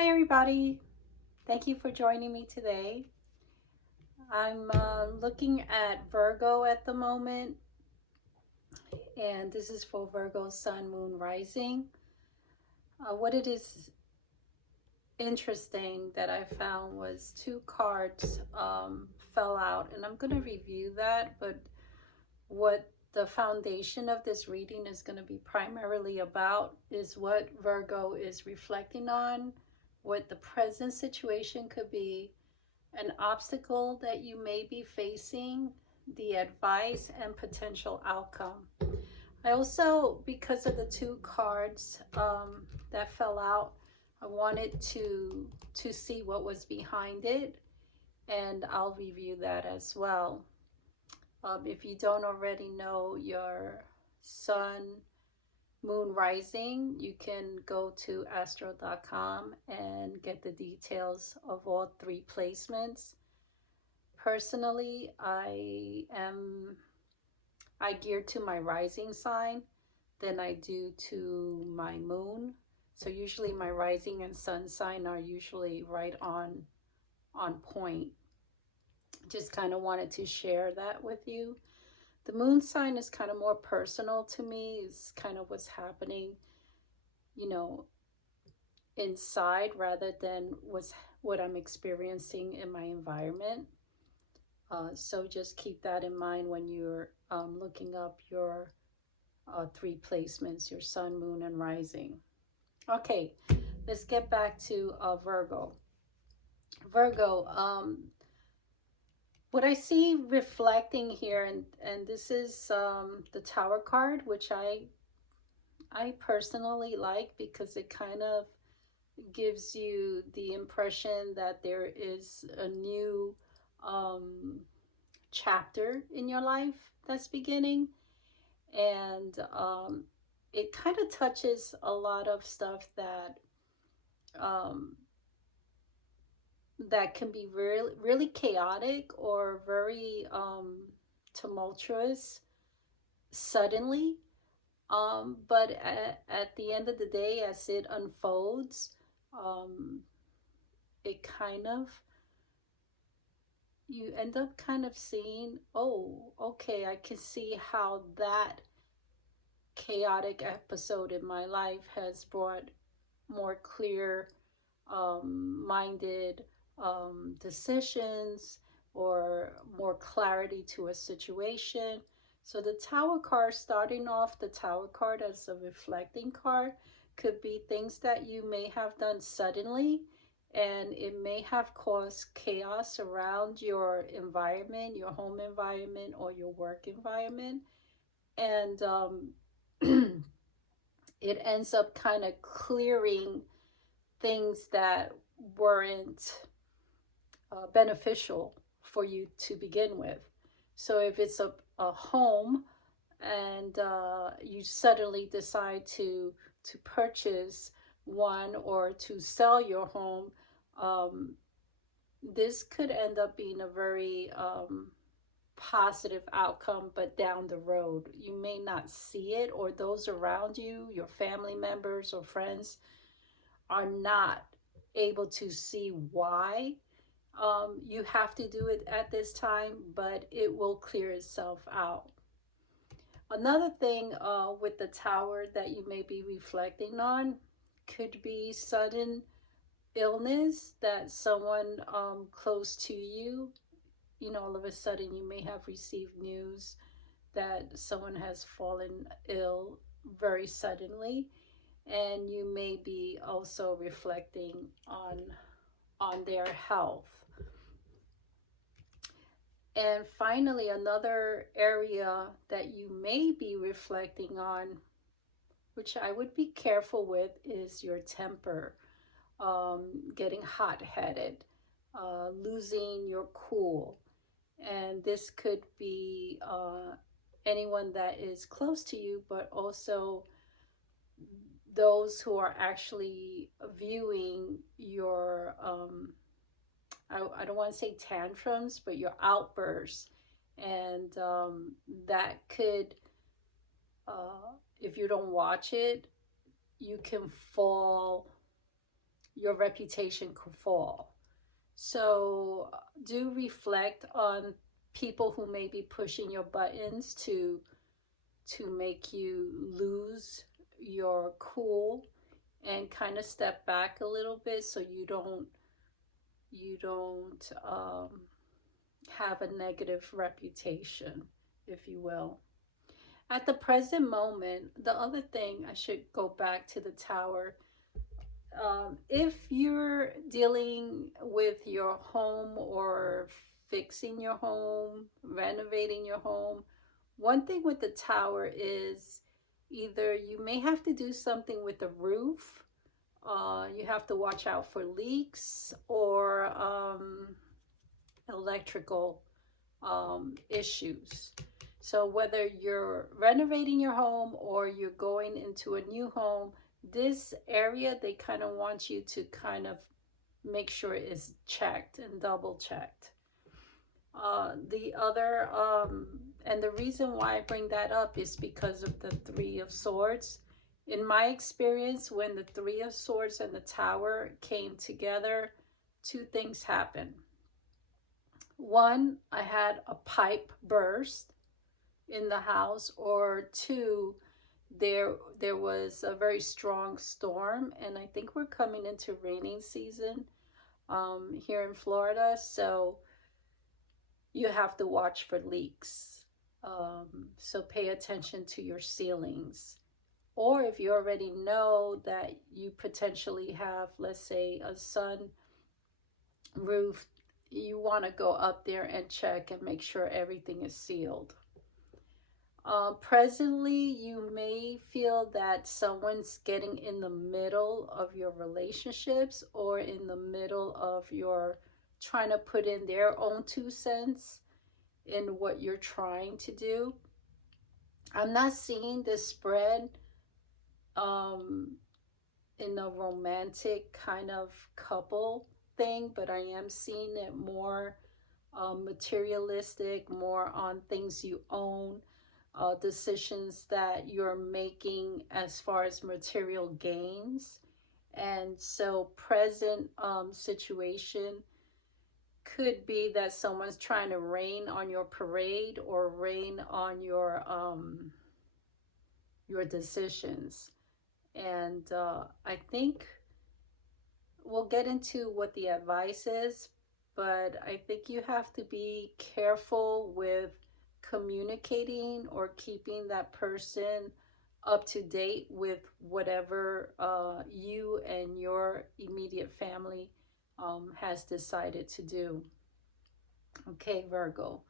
Hi, everybody. Thank you for joining me today. I'm looking at Virgo at the moment, and this is for Virgo Sun, Moon, Rising. What it is interesting that I found was two cards fell out, and I'm going to review that. But what the foundation of this reading is going to be primarily about is what Virgo is reflecting on, what the present situation could be, an obstacle that you may be facing, the advice, and potential outcome. I also, because of the two cards that fell out, I wanted to see what was behind it, and I'll review that as well. If you don't already know your sun, moon, rising, you can go to astro.com and get the details of all three placements. Personally, I gear to my rising sign than I do to my moon. So usually my rising and sun sign are usually right on point. Just kind of wanted to share that with you. The moon sign is kind of more personal to me. It's kind of what's happening, you know, inside rather than what I'm experiencing in my environment. So just keep that in mind when you're looking up your three placements, your sun, moon, and rising. Okay, let's get back to Virgo. Virgo, what I see reflecting here, and this is the Tower card, which I personally like because it kind of gives you the impression that there is a new chapter in your life that's beginning, and it kind of touches a lot of stuff um, that can be really chaotic or very tumultuous suddenly. But at the end of the day, as it unfolds, um, it kind of you end up kind of seeing, oh, okay, I can see how that chaotic episode in my life has brought more clear minded decisions or more clarity to a situation. So the Tower card, starting off the Tower card as a reflecting card, could be things that you may have done suddenly, and it may have caused chaos around your environment, your home environment, or your work environment. And it ends up kind of clearing things that weren't beneficial for you to begin with. So if it's a home and you suddenly decide to purchase one or to sell your home, um, this could end up being a very positive outcome, but down the road you may not see it, or those around you, your family members or friends, are not able to see why you have to do it at this time, but it will clear itself out. Another thing with the Tower that you may be reflecting on could be sudden illness that someone close to you, all of a sudden you may have received news that someone has fallen ill very suddenly, and you may be also reflecting on their health. And finally, another area that you may be reflecting on, which I would be careful with, is your temper, getting hot-headed, losing your cool. And this could be anyone that is close to you, but also those who are actually viewing your I don't want to say tantrums, but your outbursts. And that could, if you don't watch it, you can fall your reputation could fall. So do reflect on people who may be pushing your buttons to make you lose your cool, and kind of step back a little bit so you don't have a negative reputation, if you will. At the present moment, the other thing, I should go back to the tower. If you're dealing with your home or fixing your home, renovating your home, one thing with the tower is either you may have to do something with the roof, you have to watch out for leaks, or electrical issues. So whether you're renovating your home or you're going into a new home, this area, they kind of want you to kind of make sure it's checked and double checked. The other, and the reason why I bring that up is because of the Three of Swords. In my experience, when the Three of Swords and the Tower came together, two things happened. One, I had a pipe burst in the house, or two, there was a very strong storm, and I think we're coming into raining season here in Florida, so you have to watch for leaks. So pay attention to your ceilings. Or if you already know that you potentially have, let's say, a sun roof, you want to go up there and check and make sure everything is sealed. Presently, you may feel that someone's getting in the middle of your relationships, or in the middle of your trying to put in their own 2 cents in what you're trying to do. I'm not seeing this spread in a romantic kind of couple thing, but I am seeing it more materialistic, more on things you own, decisions that you're making as far as material gains. And so present situation could be that someone's trying to rain on your parade or rain on your decisions. And I think we'll get into what the advice is, but I think you have to be careful with communicating or keeping that person up to date with whatever you and your immediate family has decided to do. Okay, Virgo.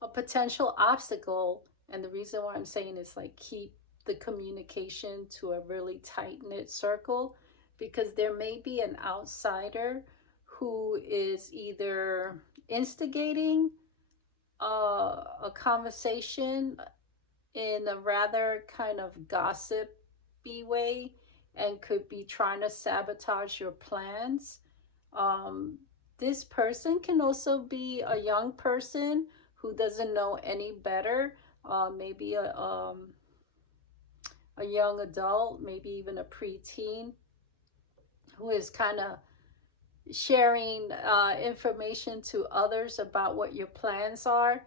A potential obstacle, and the reason why I'm saying is like keep the communication to a really tight knit circle, because there may be an outsider who is either instigating a conversation in a rather kind of gossipy way, and could be trying to sabotage your plans. Um, this person can also be a young person who doesn't know any better, maybe a young adult, maybe even a preteen, who is kind of sharing information to others about what your plans are.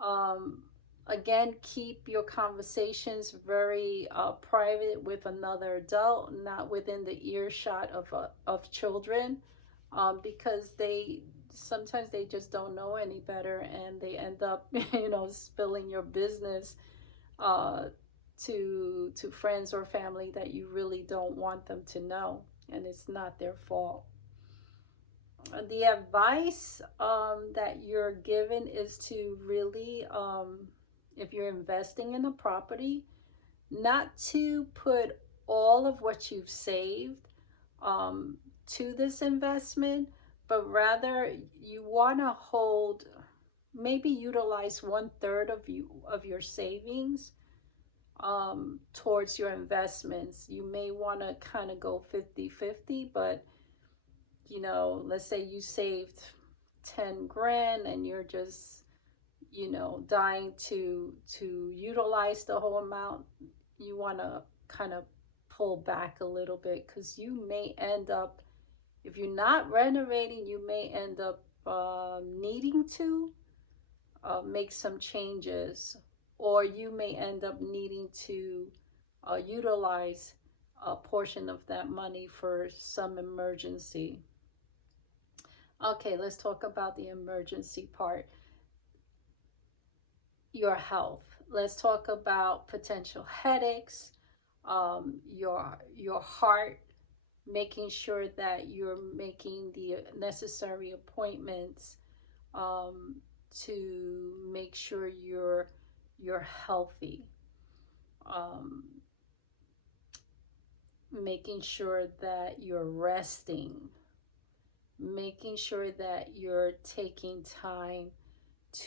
Um, Again, keep your conversations very private with another adult, not within the earshot of children, because they sometimes they just don't know any better, and they end up spilling your business uh, to friends or family that you really don't want them to know, and it's not their fault. The advice that you're given is to really, if you're investing in a property, not to put all of what you've saved to this investment, but rather you want to hold, maybe utilize 1/3 of your savings towards your investments. You may want to kind of go 50-50, but let's say you saved 10 grand and you're just dying to utilize the whole amount. You want to kind of pull back a little bit, because you may end up If you're not renovating, you may end up needing to make some changes, or you may end up needing to utilize a portion of that money for some emergency. Okay, let's talk about the emergency part. Your health. Let's talk about potential headaches, your heart, making sure that you're making the necessary appointments to make sure you're healthy. Um, Making sure that you're resting, making sure that you're taking time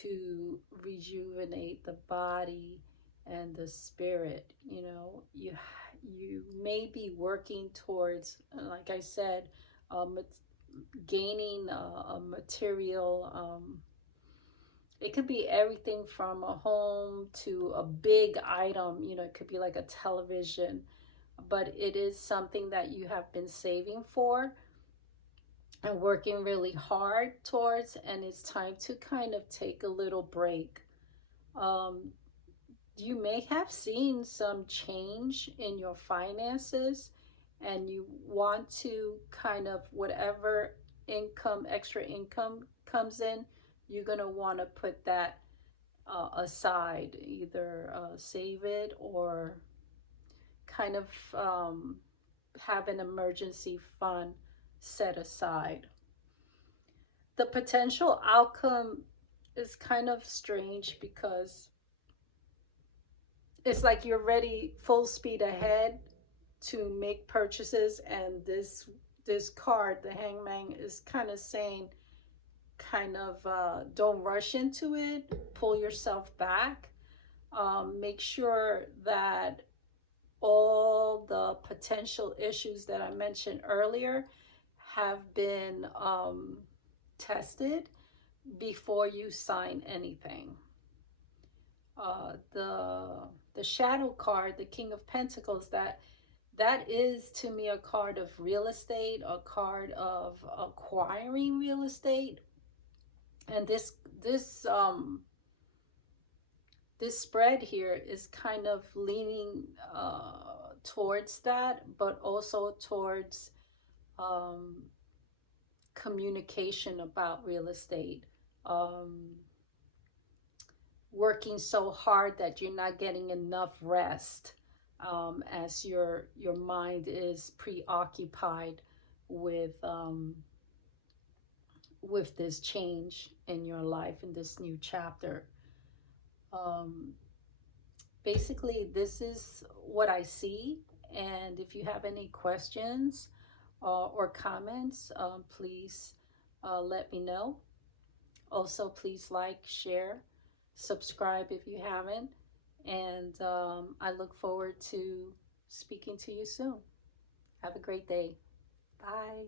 to rejuvenate the body and the spirit. You know, you may be working towards, like I said, gaining a material. It could be everything from a home to a big item. You know, it could be like a television, but it is something that you have been saving for and working really hard towards, and it's time to kind of take a little break. Um, you may have seen some change in your finances, and you want to kind of, whatever income, extra income comes in, you're going to want to put that aside, either save it or kind of have an emergency fund set aside. The potential outcome is kind of strange because it's like you're ready full speed ahead to make purchases, and this card, the hangman, is kind of saying, kind of don't rush into it, pull yourself back. Make sure that all the potential issues that I mentioned earlier have been tested before you sign anything. The shadow card, the King of Pentacles, that is to me a card of real estate, a card of acquiring real estate, and this spread here is kind of leaning towards that, but also towards communication about real estate. Working so hard that you're not getting enough rest, as your mind is preoccupied with this change in your life, in this new chapter. Um, Basically, this is what I see. And if you have any questions or comments, please let me know. Also, please like, share, subscribe if you haven't. And I look forward to speaking to you soon. Have a great day. Bye.